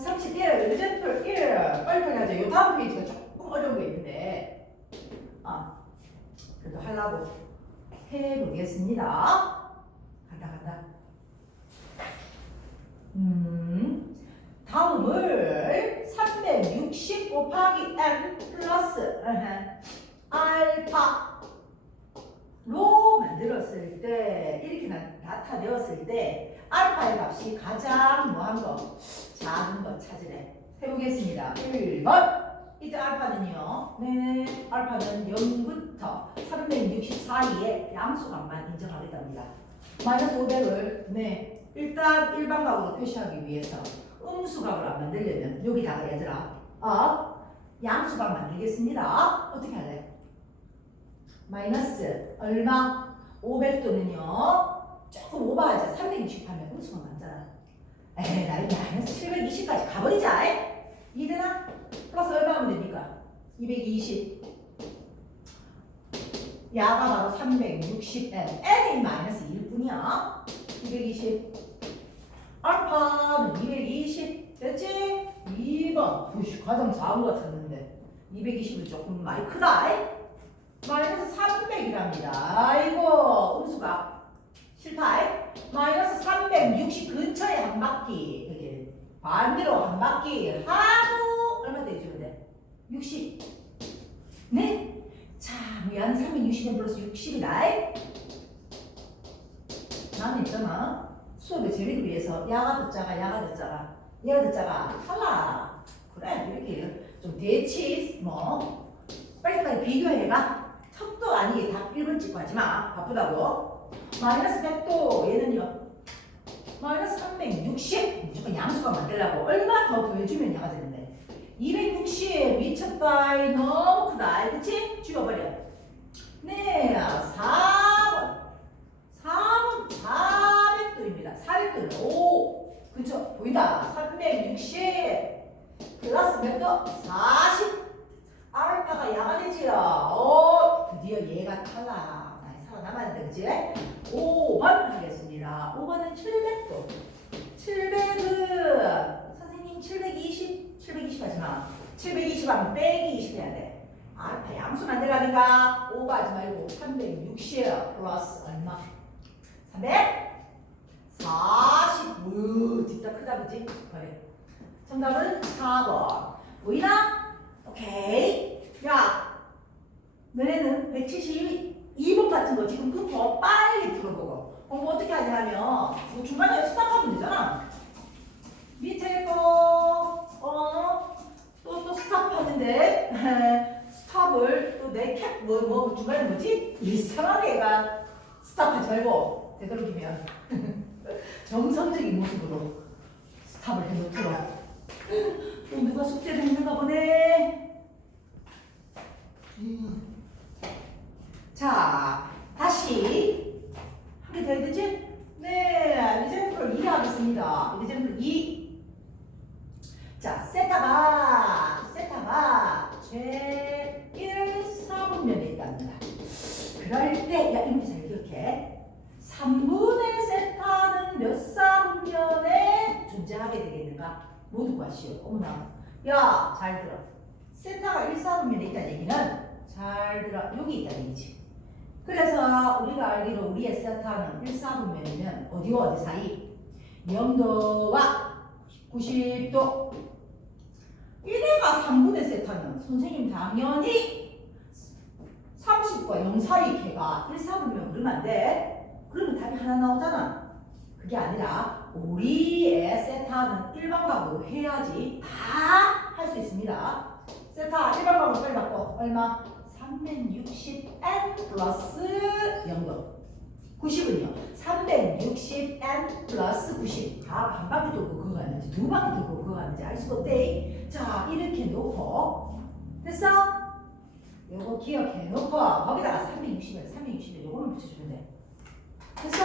31, example 1. 빨리 빨리 하자. 이 다음 페이지가 조금 어려운 게 있는데. 아, 그래도 하려고 해보겠습니다. 간다, 간다. 음, 다음을 360 곱하기 n 플러스 으흠, 알파 로 만들었을 때 이렇게 나- 나타내었을 때 알파의 값이 가장 뭐한 거? 작은 거 찾으래. 해보겠습니다. 1번. 이때 알파는요? 네 알파는 0부터 360 사이에 양수값만 인정하겠답니다. 마이너스 500을 네. 일단 일반값으로 표시하기 위해서 음수값을 안 만들려면 여기다가 얘들아 어 양수값 만들겠습니다. 어떻게 할래? 마이너스 얼마? 500도는요 조금 오버하자 360하면 음수가 많잖아 에이 나 이거 마이너스 720까지 가버리자 이되나? 플러스 얼마 하면 됩니까? 220 야가 바로 360n n이 마이너스 1뿐이야 220 알파는 220 됐지? 2번 우씨 가장 작은 거 찾는데 220은 조금 많이 크다 마이너스 300이랍니다. 아이고, 음수가 실패. 마이너스 360 근처에 한 바퀴. 이렇게 반대로 한 바퀴 하고 얼마 떼주면 돼? 60. 네? 자, 미안 360은 플러스 60이다. 나는 있잖아. 수업의 재미를 위해서 야가 듣자가 야가 듣자가 얘가 듣자가 할라. 그래, 이렇게 좀 대치 뭐 빨리빨리 비교해가. 턱도 아니게 다 1분 찍고 하지 마. 바쁘다고. 마이너스 100도 얘는요. 마이너스 360 무조건 양수가 만들라고 얼마 더 보여주면 야가 되는데 260 미쳤다 너무 크다 그치? 죽여버려 네 4번 4번 400도입니다 400도는 5 그쵸? 보인다 360 플러스 몇 도? 40 알파가 야가 되지요. 오, 드디어 얘가 탈락. 많이 살아남았는데, 그지? 5번 하겠습니다. 5번은 700도. 700은, 선생님 720, 720 하지 마. 720 하면 빼기 20 해야 돼. 알파 양수 만들라니까 5가 하지 말고 360 플러스 얼마? 300? 40. 우, 진짜 크다, 그지? 그래. 정답은 4번. 보이나? 오케이. 야, 너네는 172번 같은 거 지금 금방 빨리 풀어보고 공부 어떻게 하냐면 뭐 중간에 스탑하면 되잖아. 밑에 거, 어, 또, 또 스탑하는데 스탑을 또 내 캡, 뭐, 뭐 중간에 뭐지? 이상하게 얘가 스탑하지 말고 되도록이면 정상적인 모습으로 스탑을 해놓도록 또 누가 숙제를 했는가 보네. 음. 자, 다시 더 해야 되지? 네, 리젠플 2 하겠습니다. 리젠플 2. 자, 세타가, 세타가 제 1, 4분면에 있답니다. 그럴 때, 야, 이 문제 잘 기억해. 3분의 세타는 몇 사분면에 존재하게 되겠는가? 모두 구하시오. 어머나. 야, 잘 들어. 세타가 1, 4분면에 있다는 얘기는 잘 들어. 여기 있다는 얘기지. 그래서 우리가 알기로 우리의 세타는 1, 4분면이면 어디와 어디 사이? 0도와 90도. 이래가 3분의 세타는 선생님 당연히 30과 0 사이 개가 1, 4분면 그러면 안 돼. 그러면 답이 하나 나오잖아. 그게 아니라 우리의 세타는 일반값으로 해야지 다 할 수 있습니다. 세타 일반값으로 빨리 바꿔. 얼마? 360n 플러스 0도. 90은요. 360n 플러스 90. 다한 바퀴 돌고 그거 갔는지 두 바퀴 돌고 그거 갔는지 알 수가 없대. 자 이렇게 놓고 됐어? 요거 기억해 놓고 거기다가 360을 360을 요거만 붙여주면 돼. 됐어?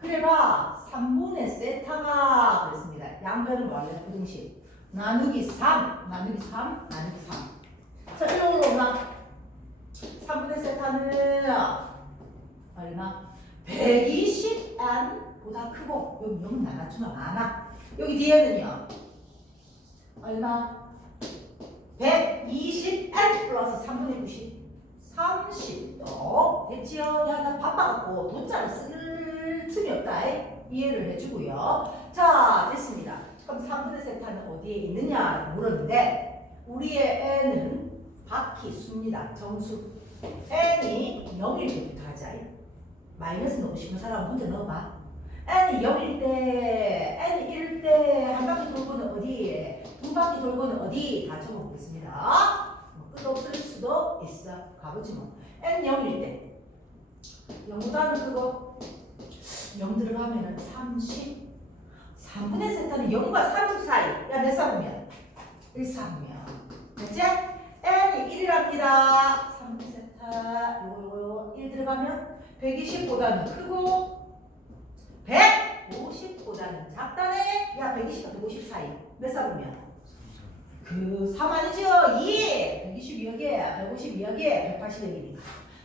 그래봐 3분의 세타가 그랬습니다. 양변을 뭐할래? 부등식 나누기 3 나누기 3 나누기 3 자, 이쪽으로 오나 3분의 세타는 얼마? 120n 보다 크고 여기 0 나눠주면 많아 여기 뒤에는요 얼마? 120n 플러스 3분의 90 30도 됐지요? 야, 나 바빠갖고 돈자를 쓸 틈이 없다. 이. 이해를 해주고요. 자, 됐습니다. 그럼 3분의 세타는 어디에 있느냐 물었는데 우리의 n은 바퀴 수입니다. 정수. N이 0일 때부터 하자. 마이너스 넣고 싶은 사람 혼자 넣어봐. n이 0일 때, n이 1일 때, 한 바퀴 돌고는 어디, 두 바퀴 돌고는 어디 다 적어보겠습니다. 뭐 끝없을 수도 있어. 가보지 뭐. n 0일 때. 0보다는 그거 0 들어가면은 30. 3분의 세타는 0과 30 사이. 야, 몇 사분면? 1 사분면. 됐지? n이 1이랍니다. 3분의 세타. 요거, 요거, 요거. 1 들어가면 120보다는 크고 150보다는 작다네. 야, 120과 150 사이. 몇 사분면? 그3 아니죠? 2. 122여개, 152여개, 180여개니까.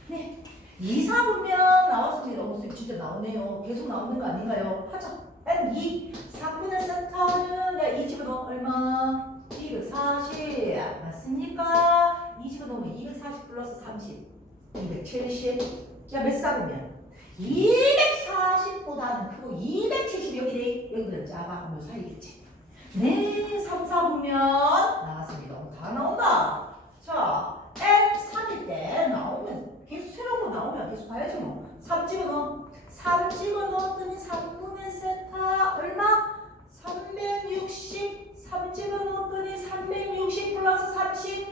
네. 2, 4분면 나왔습니다. 어, 선생님 진짜 나오네요. 계속 나오는 거 아닌가요? 하자. N 2. 3분의 세타는 야, 2 집어넣어. 얼마? 240. 맞습니까? 2 집어넣으면 240 플러스 30. 270. 야, 몇 사분면? 240보다는 크고 270 여기 돼. 여기는 작아. 하면 살리겠지. 네, 3, 4분면 나왔습니다. 어, 다 나온다. 자, N 3일 때 나오면 계속 새로운 거 나오면 계속 봐야죠 뭐. 3 집어넣어. 3 집어넣었더니 3분의 세타 얼마? 360. 3 집어넣었더니 360 플러스 30.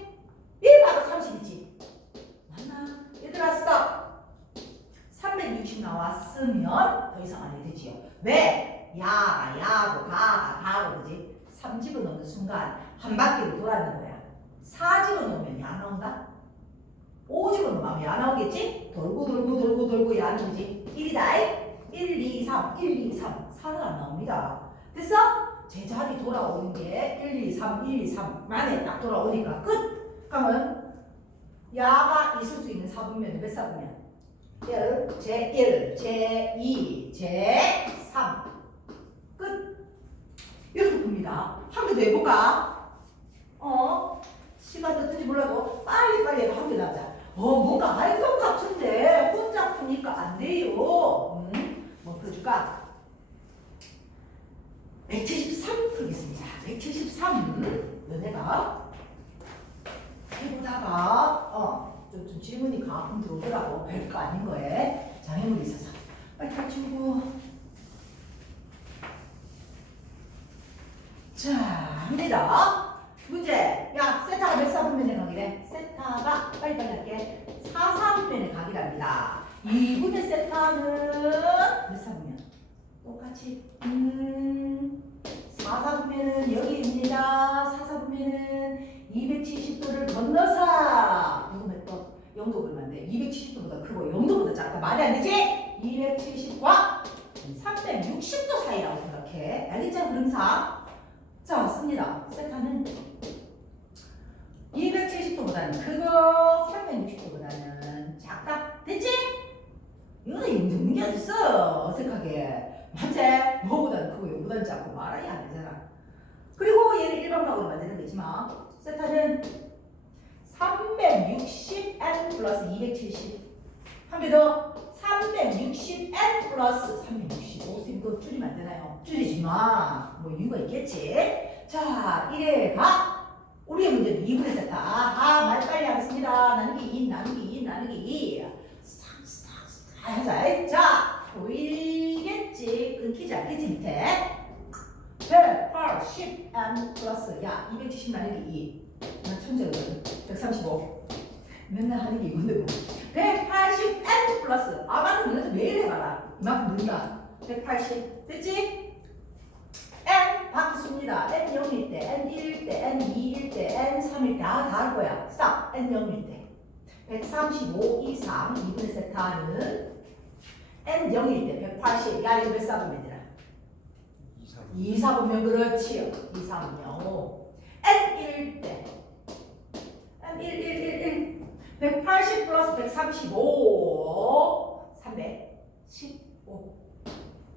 1 바로 30이지. 맞나? 얘들아 스톱. 360 나왔으면 더 이상 안 해도 되지요. 왜? 야가 야고 가가 가고 그지? 3 집어넣는 순간 한 바퀴를 돌았는 거야. 4 집어넣으면 야 나온다? 5 집어넣으면 야 나오겠지? 돌고 돌고 돌고 돌고 야 나오지? 1이다. 1, 2, 3, 1, 2, 3. 4는 안 나옵니다. 됐어? 제자리 돌아오는 게 1, 2, 3, 1, 2, 3 만에 딱 돌아오니까 끝! 그러면 야가 있을 수 있는 4분면은 몇 사분면? 1, 제1, 제2, 제3 끝! 이렇게 봅니다. 한 개 더 해볼까? 어? 시간 어떤지 몰라도 빨리빨리 한 개 나자. 어, 뭔가 알 것 같은데 혼자 푸니까 안 돼요. 음? 뭐 풀어줄까? 173 풀겠습니다. 173 너네가 해보다가 어, 좀, 좀 질문이 가끔 들어오더라고. 별거 아닌 거에 장애물이 있어서 빨리 탈출고 자, 합니다. 문제. 야, 세타가 몇 사분면에 가기래? 세타가 빨리빨리 할게. 4, 4분면에 가기랍니다. 2분의 세타는 몇 사분면? 똑같이. 음, 4, 4분면은 여기 270도보다 크고 0도보다 작다. 말이 안 되지? 270과 360도 사이라고 생각해. 알겠죠? 그림상. 자, 씁니다. 세타는 270도보다는 크고 360도보다는 작다. 됐지? 이거는 게 어딨어. 어색하게. 맞지? 뭐보다는 크고 요보다는 작고 말아야 안 되잖아. 그리고 얘를 일반각으로 만드는 거지만 세타는 360n 플러스 270. 한 개 더. 360n 플러스 365. 쌤 이거 줄이면 안 되나요? 줄이지 마. 뭐 이유가 있겠지. 자, 이래 가. 우리의 문제는 2분의 세타. 아, 말 빨리 하겠습니다. 나누기 2, 나누기 2, 나누기 2. 스탑, 스탑, 스탑 하자. 자, 보이겠지? 끊기지 않겠지, 밑에? 180n 플러스, 야, 270 나누기 2. 난 천재거든. 135. 맨날 하는 게 이건데 뭐. 180n 플러스. 아, 맞는 너네도 매일 해봐라. 이만큼 는다. 180. 됐지? n 씁니다. n 0일 때, n 1일 때, n 2일 때, n 3일 때. 아, 다할 거야. 스탑. n 0일 때. 135 이상 2분의 세타는 n 0일 때 180. 야, 이거 몇 사분면 되나? 2, 4분면 그렇지요. 2, 4분면. n 1일 때. N 1, 1, 1, 1. 180 플러스 135. 315.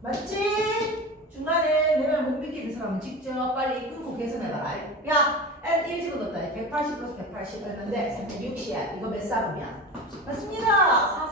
맞지? 중간에 내면 못 믿기는 사람은 직접 빨리 끊고 계산해봐라. 야, N 1 집어넣었다. 180 플러스 180 얼마인데? 360이야. 이거 몇 사분이야? 맞습니다.